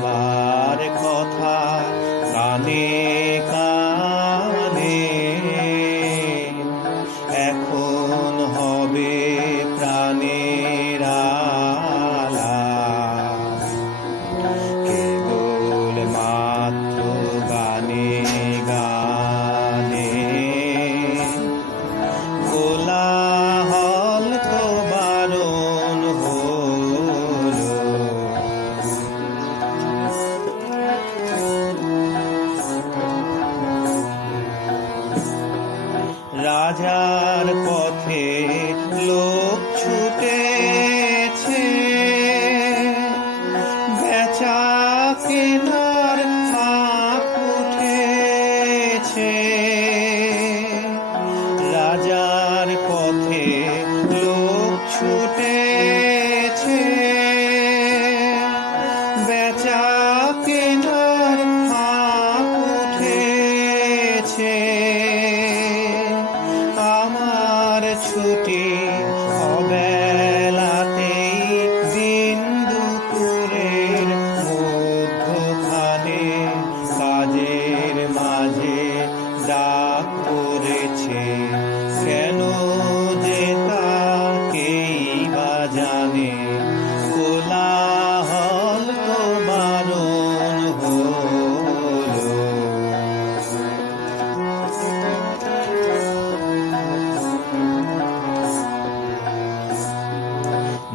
এইবার কথা কানে কানে এখন হবে প্রাণের আলাপ কেবল মাত্র গানে গানে কোলাহল তো বারণ হলো রাজার পথে লোক ছুটেছে বেচা কেনার হাঁক উঠেছে রাজার পথে লোক ছুটেছে বেচা কেনার হাঁক উঠেছে আমার ছুটি অবেলাতেই দিন দুপুরের মধ্যখানে কাজের মাঝে ডাক পড়েছে কেন যে তাকেই বা জানে কোলাহল তো বারণ হলো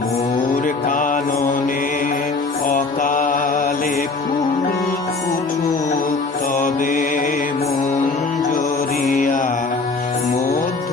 মোর কাননে অকালে ফুল উঠুক তবে মঞ্জরিয়া মধ্য